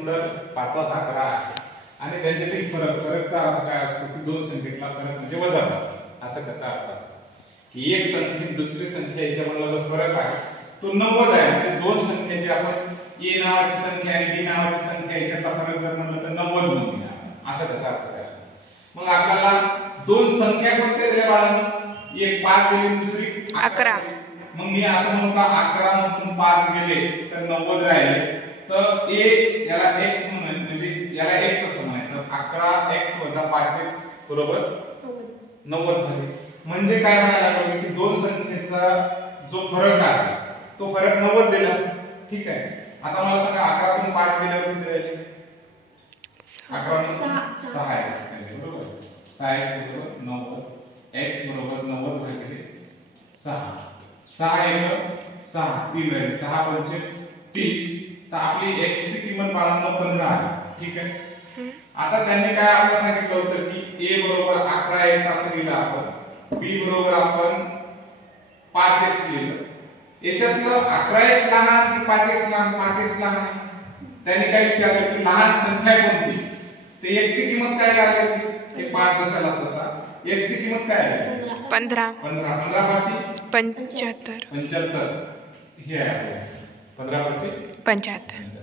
नंतर 5 11 आहे आणि त्यांच्यातील फरकचा अर्थ काय असतो की दोन संख्येतला फरक म्हणजे वजा असा त्याचा अर्थ असतो की एक संख्येत दुसरी संख्या याच्यामधला जो फरक आहे तो 90 आहे म्हणजे दोन संख्येची आपण ए नावाची संख्या आणि बी नावाची संख्या याच्यातला फरक जर म्हणलं तर 90 म्हणूया असा त्याचा अर्थ आहे। मग आपल्याला दोन संख्या कोणत्या दिल्या बाळांनो एक 5 दिली दुसरी 11 मग मी असं म्हणू का 11 मधून 5 गेले तर 90 राहिले तर ए याला x म्हणून म्हणजे याला x असं म्हणायचं 11x + 5x बरोबर 90 झाले म्हणजे काय म्हणायला लागलो की दोन संख्येचा जो फरक आहे तो फरक 90 दिला ठीक आहे। आता मला सांगा 11 तून 5 गेल्यावर किती राहिले 11 6x बरोबर 6x बरोबर 90 x बरोबर 90 भागिले 6 6 1 6 3 राहिले 6 5 30 तर आपली x ची किंमत बाळांनो 15 आहे ठीक आहे। आता त्यांनी काय आपल्याला सांगितलं होतं की a बरोबर 11x असं लिहिलं आपण b बरोबर आपण 5x लिहिलं याच्यातलं 11x लहान की 5x लहान 5x लहान त्यांनी काय विचारलं की लहान संख्या कोणती ते x ची किंमत काय लागली ते 5 असायला तसा x ची किंमत काय आहे 15 15 5 75 75 हे आहे 15 5 75